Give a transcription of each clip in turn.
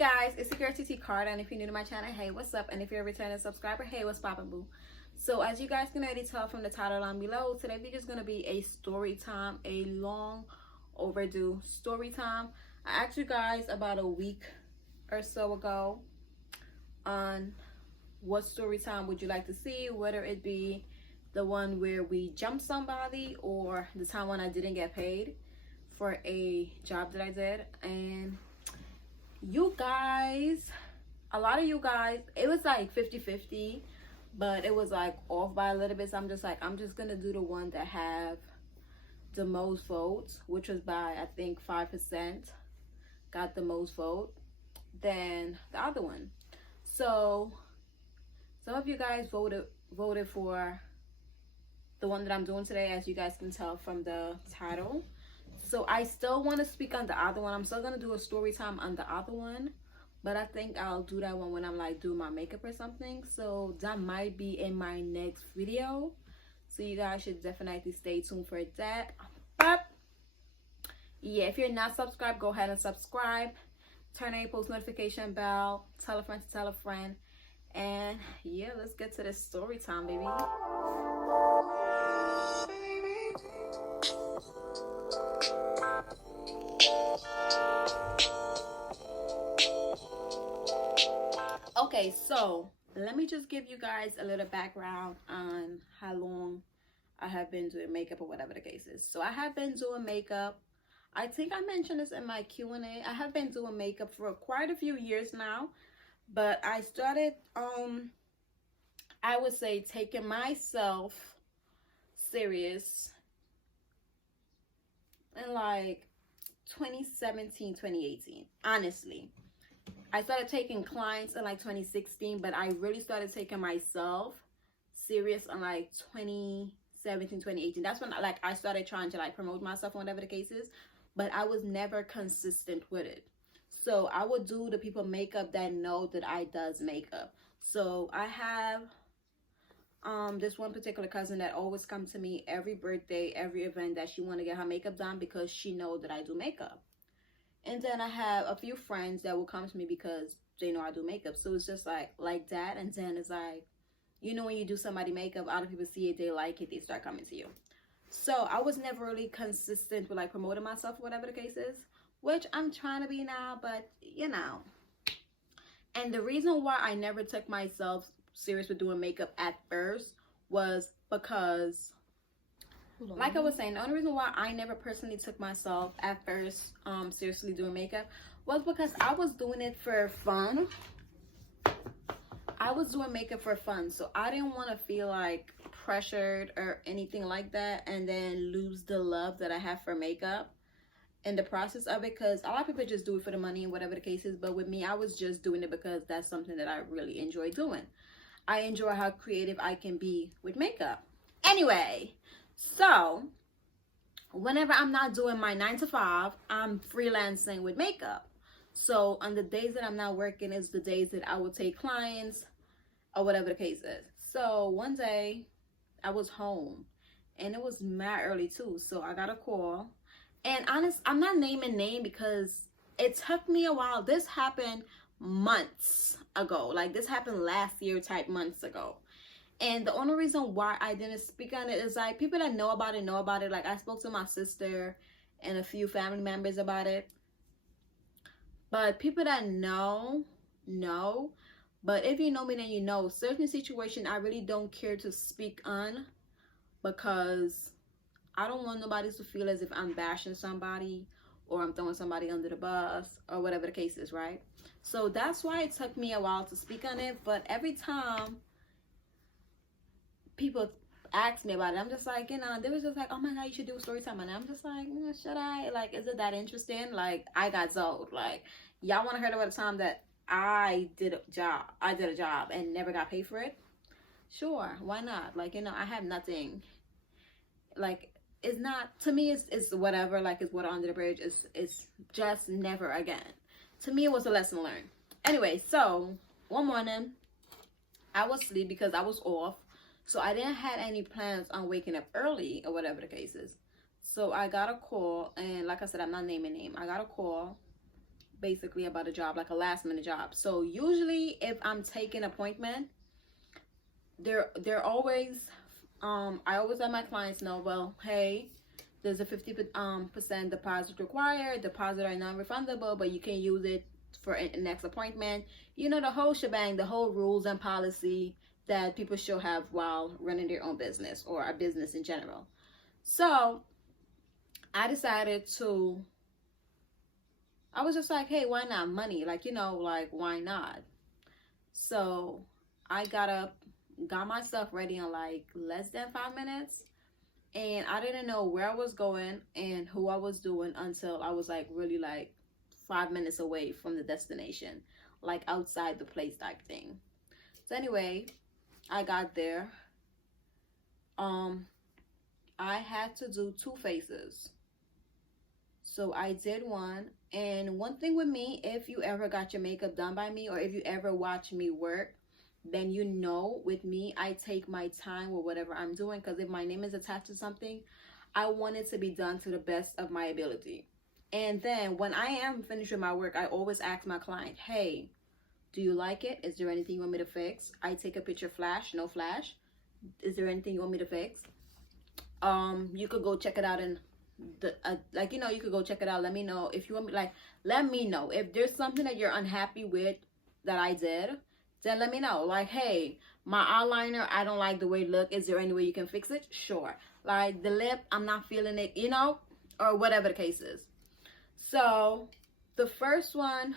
Guys, it's your girl TeeTee Carter, and if you're new to my channel, hey, what's up? And if you're a returning subscriber, hey, what's poppin', boo? So as you guys can already tell from the title down below, today video is gonna be a story time, a long overdue story time. I asked you guys about a week or so ago on what story time would you like to see, whether it be the one where we jump somebody or the time when I didn't get paid for a job that I did. And you guys, a lot of you guys, it was like 50-50, but it was like off by a little bit. So I'm just like, I'm just gonna do the one that have the most votes, which was by I think 5% got the most vote than the other one. So some of you guys voted for the one that I'm doing today, as you guys can tell from the title. So I still want to speak on the other one. I'm still gonna do a story time on the other one, but I think I'll do that one when I'm like doing my makeup or something. So that might be in my next video, so you guys should definitely stay tuned for that. But yeah, if you're not subscribed, go ahead and subscribe, turn on your post notification bell, tell a friend to tell a friend, and yeah, let's get to this story time, baby. Okay, so let me just give you guys a little background on how long I have been doing makeup or whatever the case is. So I have been doing makeup, I think I mentioned this in my Q&A. I have been doing makeup for quite a few years now, but I started I would say taking myself serious in like 2017, 2018, honestly. I started taking clients in like 2016, but I really started taking myself serious in like 2017, 2018. That's when I started trying to like promote myself, whatever the case is, but I was never consistent with it. So I would do the people makeup that know that I does makeup. So I have this one particular cousin that always comes to me every birthday, every event that she want to get her makeup done because she know that I do makeup. And then I have a few friends that will come to me because they know I do makeup. So it's just like that. And then it's like, you know, when you do somebody makeup, other people see it, they like it, they start coming to you. So I was never really consistent with like promoting myself, whatever the case is, which I'm trying to be now, but you know. And the reason why I never took myself serious with doing makeup at first was because, like I was saying, the only reason why I never personally took myself at first seriously doing makeup was because I was doing it for fun. I was doing makeup for fun, so I didn't want to feel like pressured or anything like that and then lose the love that I have for makeup in the process of it, because a lot of people just do it for the money and whatever the case is, but with me, I was just doing it because that's something that I really enjoy doing. I enjoy how creative I can be with makeup. Anyway, so whenever I'm not doing my 9 to 5, I'm freelancing with makeup. So on the days that I'm not working is the days that I will take clients or whatever the case is. So one day I was home and it was mad early too. So I got a call, and I'm not naming name because it took me a while. This happened months ago. Like this happened last year type months ago. And the only reason why I didn't speak on it is like people that know about it. Like I spoke to my sister and a few family members about it. But people that know. But if you know me, then you know. Certain situation I really don't care to speak on because I don't want nobody to feel as if I'm bashing somebody or I'm throwing somebody under the bus or whatever the case is, right? So that's why it took me a while to speak on it. But every time people ask me about it, I'm just like, you know, they was just like, oh my god, you should do a story time. And I'm just like, should I? Like, is it that interesting? Like, I got sold. Like, y'all want to hear about the time that I did a job and never got paid for it? Sure, why not? Like, you know, I have nothing. Like, it's not, to me, it's whatever. Like, it's water under the bridge. It's just never again. To me, it was a lesson learned. Anyway, so one morning I was asleep because I was off. So I didn't have any plans on waking up early or whatever the case is. So I got a call, and like I said, I'm not naming name. I got a call basically about a job, like a last minute job. So usually if I'm taking an appointment, they're always I always let my clients know, well, hey, there's a 50% deposit required. Deposit are non-refundable, but you can use it for a next appointment. You know, the whole shebang, the whole rules and policy that people should have while running their own business or a business in general. So I decided to, I was just like, hey, why not? Money, like, you know, like, why not? So I got up, got myself ready in like less than 5 minutes. And I didn't know where I was going and who I was doing until I was like really like 5 minutes away from the destination, like outside the place type thing. So anyway, I got there. I had to do 2 faces. So I did one. And one thing with me, if you ever got your makeup done by me, or if you ever watch me work, then you know with me, I take my time with whatever I'm doing, because if my name is attached to something, I want it to be done to the best of my ability. And then when I am finished with my work, I always ask my client, hey, do you like it? Is there anything you want me to fix? I take a picture, flash, no flash. Is there anything you want me to fix? You could go check it out in the like, you know, you could go check it out. Let me know if you want me, like, let me know if there's something that you're unhappy with that I did. Then let me know, like, hey, my eyeliner, I don't like the way it look. Is there any way you can fix it? Sure. Like the lip, I'm not feeling it, you know, or whatever the case is. So the first one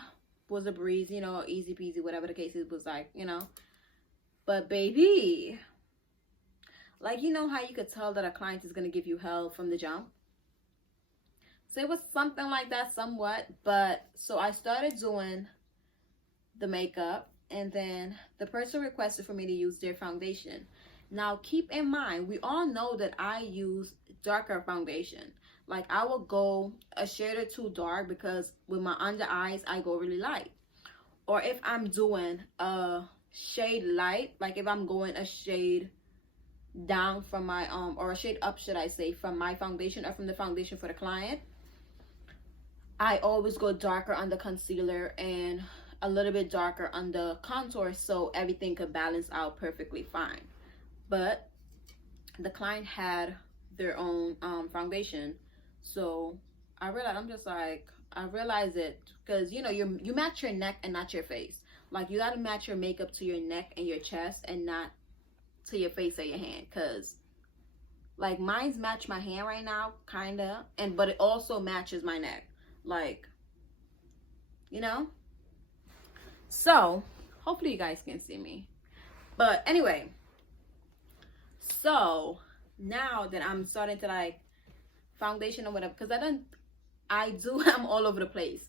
was a breeze, you know, easy peasy, whatever the case is, was like, you know. But baby, like, you know how you could tell that a client is going to give you hell from the jump? So it was something like that somewhat. But so I started doing the makeup. And then the person requested for me to use their foundation. Now, keep in mind, we all know that I use darker foundation. Like, I will go a shade or 2 dark, because with my under eyes, I go really light. Or if I'm doing a shade light, like if I'm going a shade down from my, or a shade up, should I say, from my foundation or from the foundation for the client, I always go darker on the concealer and a little bit darker on the contour, so everything could balance out perfectly fine. But the client had their own foundation, so I realized, I'm just like, I realized it, because you know, you match your neck and not your face. Like, you got to match your makeup to your neck and your chest and not to your face or your hand, because like mine's match my hand right now, kind of, and but it also matches my neck, like, you know. So hopefully you guys can see me. But anyway, so now that I'm starting to like foundation or whatever, because I'm all over the place.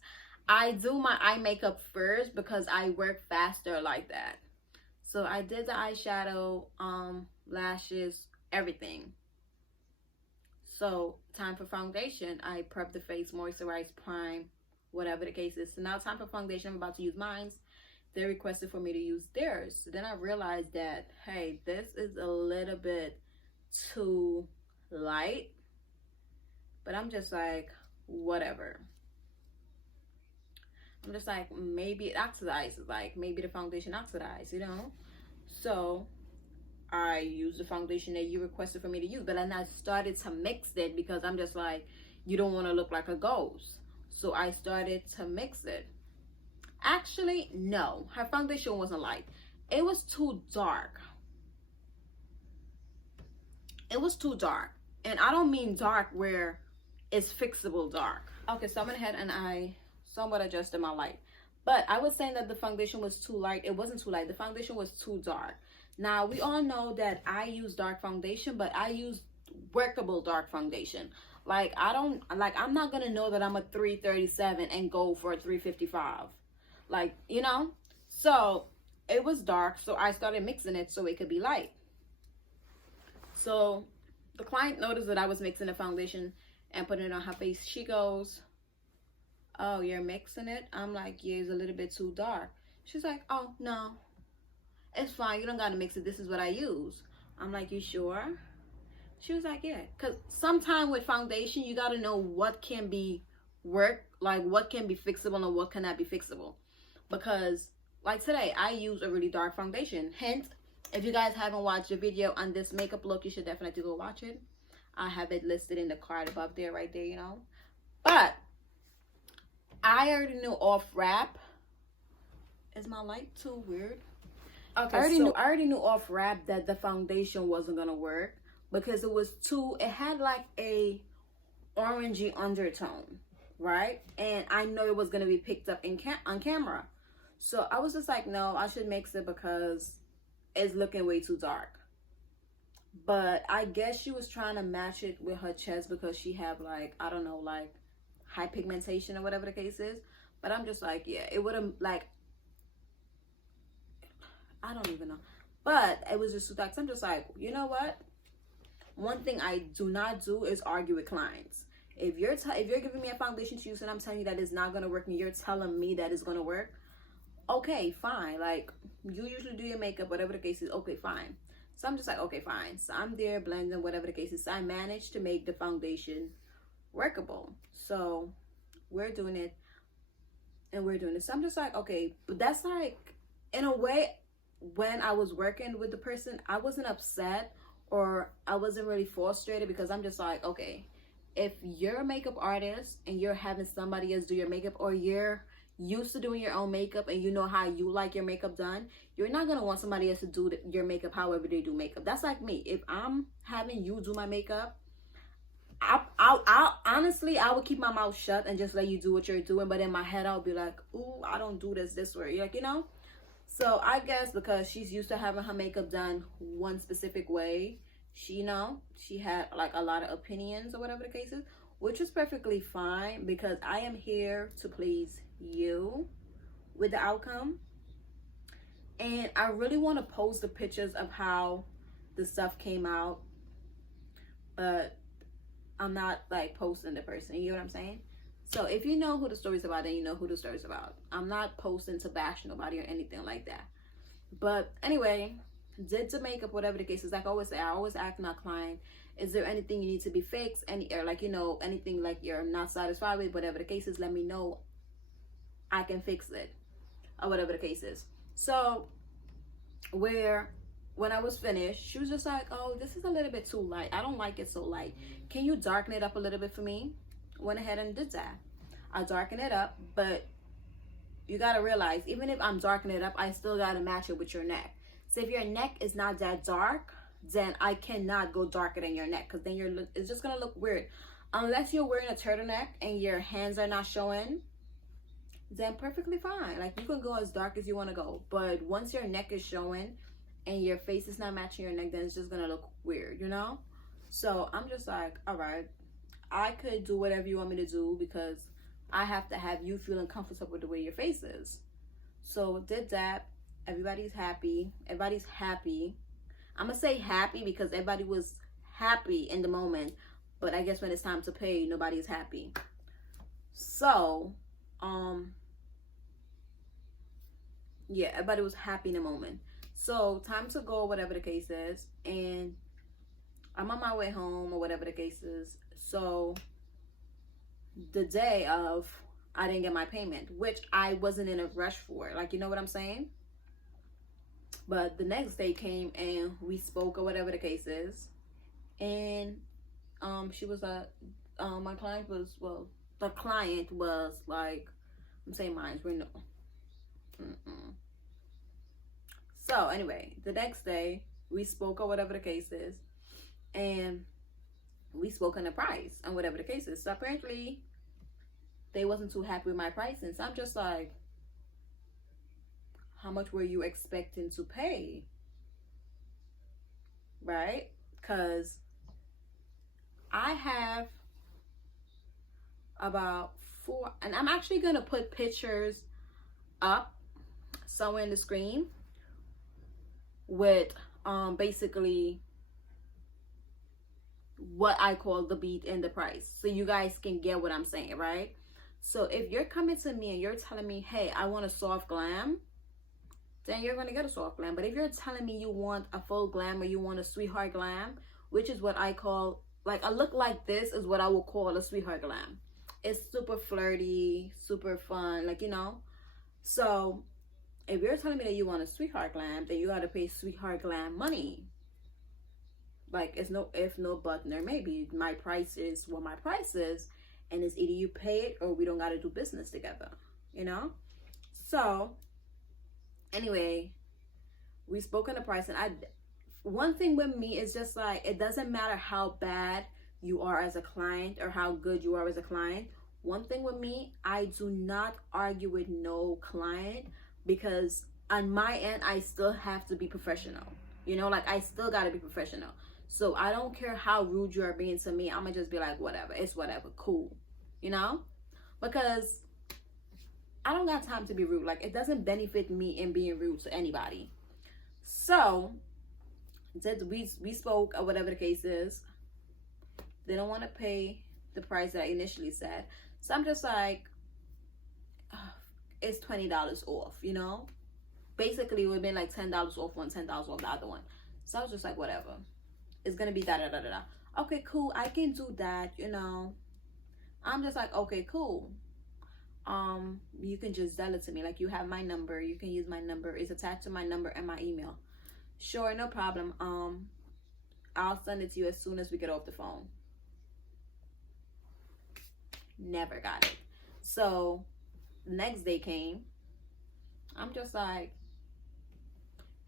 I do my eye makeup first because I work faster like that. So I did the eyeshadow, lashes, everything. So time for foundation. I prep the face, moisturize, prime, whatever the case is. So now time for foundation. I'm about to use mine. They requested for me to use theirs. So then I realized that, hey, this is a little bit too light. But I'm just like, whatever. I'm just like, maybe it oxidizes. Like, maybe the foundation oxidizes, you know? So I used the foundation that you requested for me to use. But then I started to mix it, because I'm just like, you don't want to look like a ghost. So I started to mix it. Actually, no, her foundation wasn't light. It was too dark. It was too dark. And I don't mean dark where it's fixable dark. Okay, so I went ahead and I somewhat adjusted my light. But I was saying that the foundation was too light. It wasn't too light. The foundation was too dark. Now, we all know that I use dark foundation, but I use workable dark foundation. Like, I'm not going to know that I'm a 337 and go for a 355. Like, you know, so it was dark, so I started mixing it so it could be light. So the client noticed that I was mixing the foundation and putting it on her face. She goes, oh, you're mixing it? I'm like, yeah, it's a little bit too dark. She's like, oh, no, it's fine, you don't gotta mix it, this is what I use. I'm like, you sure? She was like, yeah, because sometimes with foundation, you gotta know what can be worked like what can be fixable and what cannot be fixable. Because like today, I use a really dark foundation. Hence, if you guys haven't watched the video on this makeup look, you should definitely go watch it. I have it listed in the card above there, right there, you know. But I already knew off wrap. Is my light too weird? Okay, I already knew off wrap that the foundation wasn't gonna work because it had like a orangey undertone, right? And I know it was gonna be picked up on camera. So I was just like, no, I should mix it because it's looking way too dark. But I guess she was trying to match it with her chest because she have like, I don't know, like high pigmentation or whatever the case is. But I'm just like, yeah, it would have like, I don't even know. But it was just too dark. So I'm just like, you know what? One thing I do not do is argue with clients. If you're giving me a foundation to use and I'm telling you that it's not gonna work and you're telling me that it's gonna work, okay, fine. Like, you usually do your makeup, whatever the case is, okay, fine. So I'm just like, okay, fine. So I'm there blending, whatever the case is. So I managed to make the foundation workable. So we're doing it and we're doing this. So I'm just like, okay, but that's like, in a way, when I was working with the person, I wasn't upset or I wasn't really frustrated because I'm just like, okay, if you're a makeup artist and you're having somebody else do your makeup, or you're used to doing your own makeup and you know how you like your makeup done, you're not gonna want somebody else to do your makeup however they do makeup. That's like me. If I'm having you do my makeup, I'll honestly, I would keep my mouth shut and just let you do what you're doing, but in my head I'll be like, ooh, I don't do this way, like, you know. So I guess because she's used to having her makeup done one specific way, she, you know, she had like a lot of opinions or whatever the case is, which is perfectly fine because I am here to please you with the outcome. And I really want to post the pictures of how the stuff came out, but I'm not like posting the person, you know what I'm saying? So if you know who the story's about, then you know who the story's about. I'm not posting to bash nobody or anything like that. But anyway, did the makeup, whatever the case is. Like I always say, I always ask my client, is there anything you need to be fixed? Or like, you know, anything like you're not satisfied with, whatever the case is, let me know. I can fix it or whatever the case is. So when I was finished, she was just like, oh, this is a little bit too light. I don't like it so light. Can you darken it up a little bit for me? Went ahead and did that. I darkened it up, but you got to realize, even if I'm darkening it up, I still got to match it with your neck. So if your neck is not that dark, then I cannot go darker than your neck, because then it's just going to look weird. Unless you're wearing a turtleneck and your hands are not showing, then perfectly fine. Like, you can go as dark as you want to go. But once your neck is showing and your face is not matching your neck, then it's just going to look weird, you know? So I'm just like, all right, I could do whatever you want me to do because I have to have you feeling comfortable with the way your face is. So did that. Everybody's happy. Everybody's happy. I'm going to say happy because everybody was happy in the moment. But I guess when it's time to pay, nobody's happy. So, yeah, everybody was happy in the moment. So time to go, whatever the case is. And I'm on my way home or whatever the case is. So the day of, I didn't get my payment, which I wasn't in a rush for. Like, you know what I'm saying? But the next day came and we spoke or whatever the case is. And she was my client was, well, the client was like, I'm saying mine, we're no. So anyway, the next day we spoke or whatever the case is. And we spoke on the price and whatever the case is. So apparently they wasn't too happy with my pricing. So I'm just like, how much were you expecting to pay? Right? Because I have about 4, and I'm actually going to put pictures up somewhere in the screen with basically what I call the beat and the price, so you guys can get what I'm saying, right? So if you're coming to me and you're telling me, hey, I want a soft glam, then you're going to get a soft glam. But if you're telling me you want a full glam or you want a sweetheart glam, which is what I call, like, a look like this is what I will call a sweetheart glam. it's super flirty, super fun, like, you know. So if you're telling me that you want a sweetheart glam, then you gotta pay sweetheart glam money. Like, it's no if, no but, nor maybe. My price is what my price is, and it's either you pay it or we don't gotta do business together, you know. So anyway, we spoke on the price, and one thing with me is just like, it doesn't matter how bad you are as a client or how good you are as a client. One thing with me, I do not argue with no client, because on my end, I still have to be professional. You know, like, I still gotta be professional. So I don't care how rude you are being to me. I'm gonna just be like, whatever, it's whatever, cool. You know, because I don't got time to be rude. Like, it doesn't benefit me in being rude to anybody. So we spoke, or whatever the case is. They don't want to pay the price that I initially said. So I'm just like, it's $20 off, you know? Basically, it would have been like $10 off one, $10 off the other one. So I was just like, whatever. It's going to be da-da-da-da-da. Okay, cool. I can do that, you know? I'm just like, okay, cool. You can just sell it to me. Like, you have my number. You can use my number. It's attached to my number and my email. Sure, no problem. I'll send it to you as soon as we get off the phone. Never got it. So the next day came. I'm just like,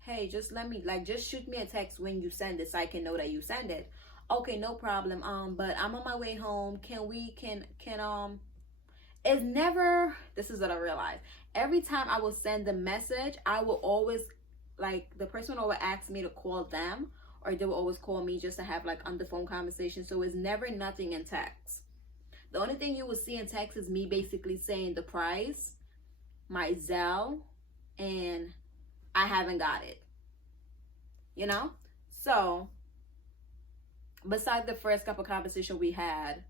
hey, just let me, like, just shoot me a text when you send it so I can know that you send it. Okay, no problem. But I'm on my way home. It's never, this is what I realized. Every time I will send the message, I will always, like, the person will ask me to call them, or they will always call me just to have, like, on the phone conversation. So it's never nothing in text. The only thing you will see in text is me basically saying the price, my Zelle, and I haven't got it. You know? So, besides the first couple conversations we had,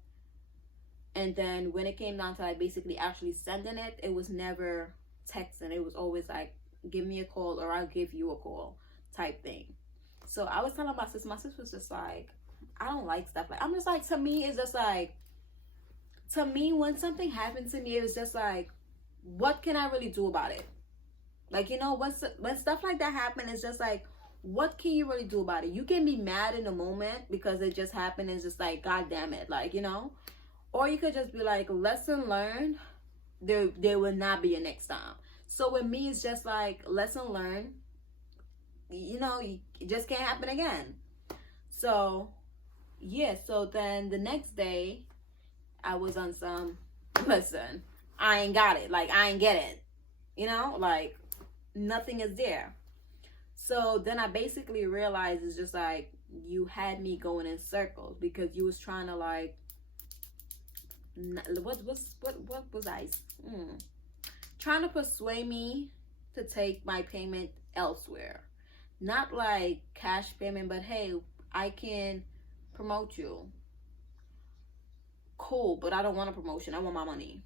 and then when it came down to, like, basically actually sending it, it was never texting. It was always like, give me a call or I'll give you a call type thing. So I was telling my sis was just like, I don't like stuff like, I'm just like, to me, it's just like, to me, when something happens to me, it was just like, what can I really do about it? Like, you know, when stuff like that happens, it's just like, what can you really do about it? You can be mad in the moment because it just happened, and it's just like, God damn it, like, you know? Or you could just be like, lesson learned, there will not be a next time. So with me, it's just like, lesson learned, you know, it just can't happen again. So, yeah, so then the next day, I was on some, listen, I ain't got it. Like, I ain't get it. You know, like, nothing is there. So then I basically realized it's just like, you had me going in circles because you was trying to, like, what was I trying to persuade me to take my payment elsewhere, not like cash payment, but hey, I can promote you. Cool, but I don't want a promotion. I want my money.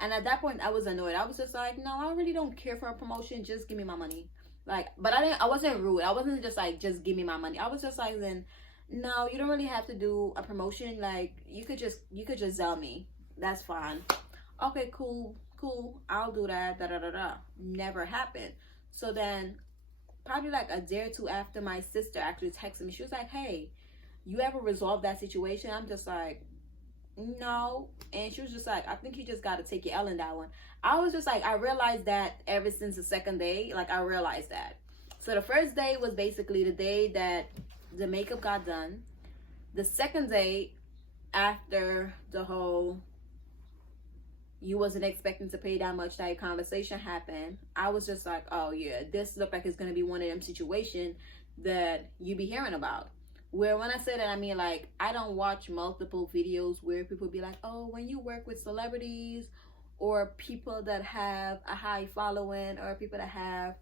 And at that point, I was annoyed. I was just like, no, I really don't care for a promotion. Just give me my money. Like, but I wasn't rude. I wasn't just like, just give me my money. I was just like, then, no, you don't really have to do a promotion. Like, you could just sell me. That's fine. Okay, cool. I'll do that. Never happened. So then, probably like a day or two after, my sister actually texted me. She was like, hey, you ever resolve that situation? I'm just like, no. And she was just like, I think you just got to take your L in that one. I was just like, I realized that ever since the second day, like, I realized that. So the first day was basically the day that the makeup got done. The second day, after the whole you wasn't expecting to pay that much type conversation happened, I was just like, oh yeah, this look like it's going to be one of them situations that you be hearing about. Where when I say that, I mean, like, I don't watch multiple videos where people be like, oh, when you work with celebrities or people that have a high following, or people that have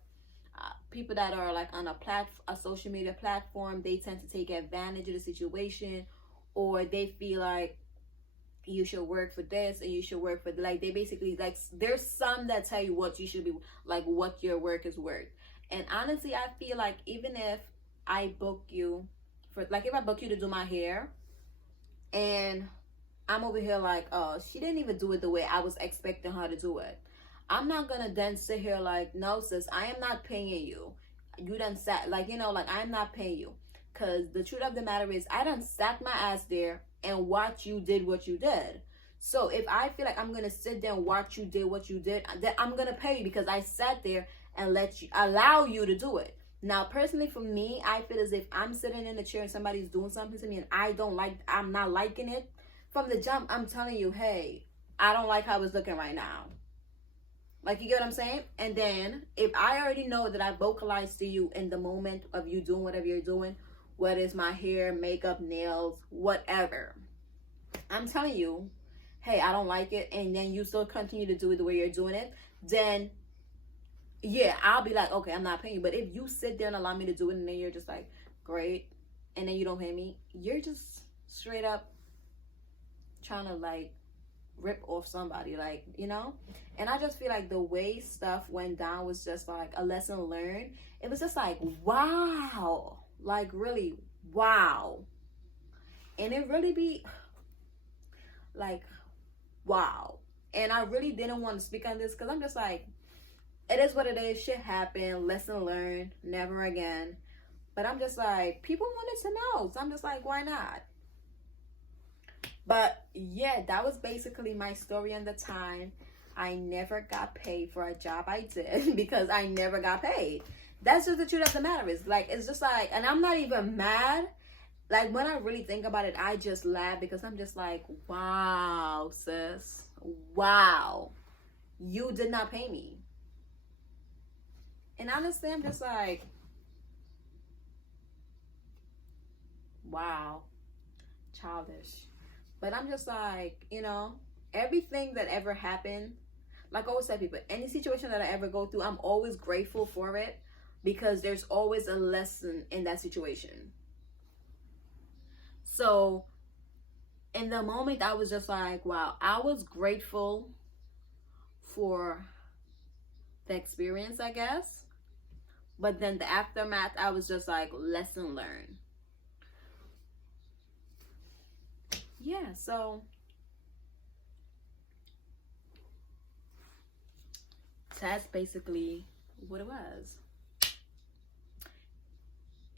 people that are like on a social media platform, they tend to take advantage of the situation, or they feel like you should work for this and you should work for, like, they basically, like, there's some that tell you what you should be, like, what your work is worth. And honestly, I feel like even if I book you for, like, if I book you to do my hair and I'm over here like, oh, she didn't even do it the way I was expecting her to do it. I'm not gonna then sit here like, no, sis, I am not paying you. You done sat, like, you know, like, I'm not paying you. Because the truth of the matter is, I done sat my ass there and watch you did what you did. So if I feel like I'm gonna sit there and watch you did what you did, then I'm gonna pay you because I sat there and allow you to do it. Now, personally, for me, I feel as if I'm sitting in the chair and somebody's doing something to me and I'm not liking it. From the jump, I'm telling you, hey, I don't like how it's looking right now. Like, you get what I'm saying? And then if I already know that I vocalized to you in the moment of you doing whatever you're doing, whether it's my hair, makeup, nails, whatever, I'm telling you, hey, I don't like it, and then you still continue to do it the way you're doing it, then yeah, I'll be like, okay, I'm not paying you. But if you sit there and allow me to do it and then you're just like, great, and then you don't pay me, you're just straight up trying to like rip off somebody, like, you know. And I just feel like the way stuff went down was just like a lesson learned. It was just like, wow, like really, wow. And it really be like, wow. And I really didn't want to speak on this because I'm just like, it is what it is. Shit happened. Lesson learned. Never again. But I'm just like, people wanted to know. So I'm just like, why not? But yeah, that was basically my story and the time. I never got paid for a job I did because I never got paid. That's just the truth of the matter. Is like, it's just like, and I'm not even mad. Like, when I really think about it, I just laugh because I'm just like, wow, sis. Wow. You did not pay me. And honestly, I'm just like, wow, childish. But I'm just like, you know, everything that ever happened, like I always tell people, any situation that I ever go through, I'm always grateful for it because there's always a lesson in that situation. So in the moment, I was just like, wow, I was grateful for the experience, I guess. But then the aftermath, I was just like, lesson learned. Yeah, so that's basically what it was.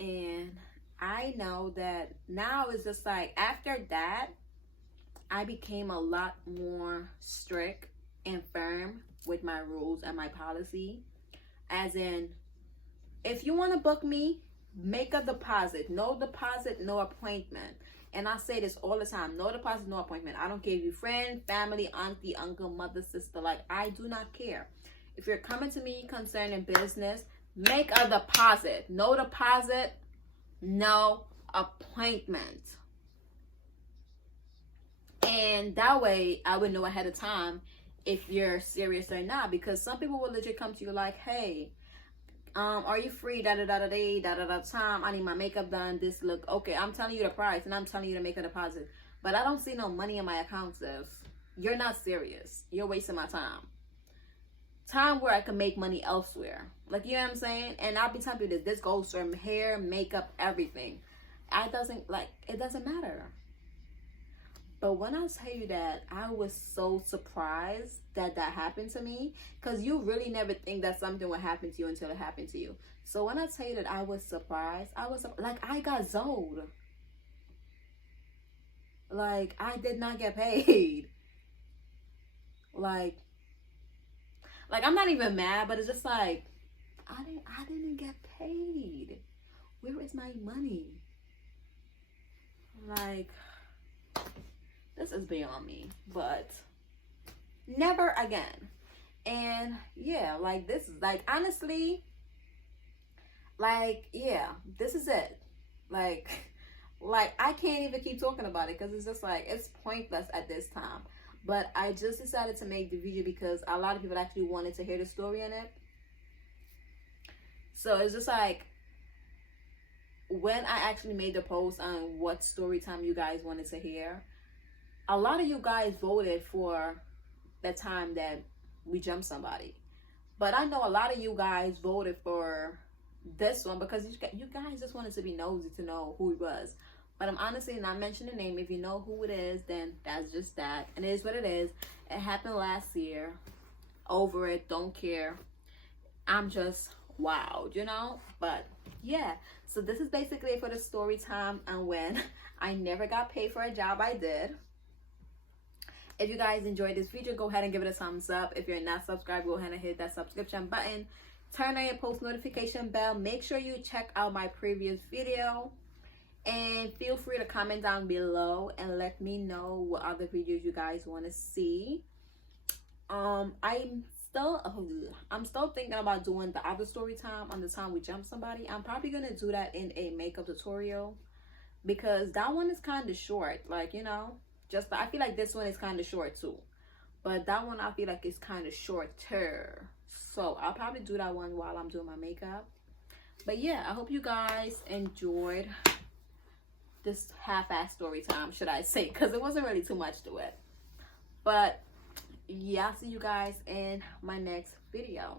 And I know that now it's just like, after that, I became a lot more strict and firm with my rules and my policy. As in, if you want to book me, make a deposit. No deposit, no appointment. And I say this all the time. No deposit, no appointment. I don't care if you're friend, family, auntie, uncle, mother, sister. Like, I do not care. If you're coming to me concerning business, make a deposit. No deposit, no appointment. And that way, I would know ahead of time if you're serious or not. Because some people will legit come to you like, hey, are you free da time? I need my makeup done, this look. Okay, I'm telling you the price and I'm telling you to make a deposit. But I don't see no money in my account, sis. You're not serious. You're wasting my time. Time where I can make money elsewhere. Like, you know what I'm saying? And I'll be telling you this goes from hair, makeup, everything. It doesn't matter. But when I tell you that I was so surprised that happened to me, because you really never think that something will happen to you until it happened to you. So when I tell you that I was surprised, I got zoned. Like, I did not get paid. Like I'm not even mad, but it's just like, I didn't get paid. Where is my money? Like, this is beyond me, but never again. And yeah, like, this is like, honestly, like, yeah, this is it. Like I can't even keep talking about it because it's just like, it's pointless at this time. But I just decided to make the video because a lot of people actually wanted to hear the story in it. So it's just like, when I actually made the post on what story time you guys wanted to hear, a lot of you guys voted for the time that we jumped somebody. But I know a lot of you guys voted for this one because you guys just wanted to be nosy to know who he was. but I'm honestly not mentioning the name. If you know who it is, then that's just that, and it is what it is. It happened last year. Over it, don't care. I'm just wowed, you know. But yeah, so this is basically it for the story time and when I never got paid for a job I did. If you guys enjoyed this video, go ahead and give it a thumbs up. If you're not subscribed, go ahead and hit that subscription button. Turn on your post notification bell. Make sure you check out my previous video. And feel free to comment down below and let me know what other videos you guys want to see. I'm still thinking about doing the other story time on the time we jump somebody. I'm probably gonna do that in a makeup tutorial because that one is kind of short, like, you know. Just, but I feel like this one is kind of short too, but that one I feel like is kind of shorter, so I'll probably do that one while I'm doing my makeup. But yeah, I hope you guys enjoyed this half-ass story time, should I say, because it wasn't really too much to it. But yeah, I'll see you guys in my next video.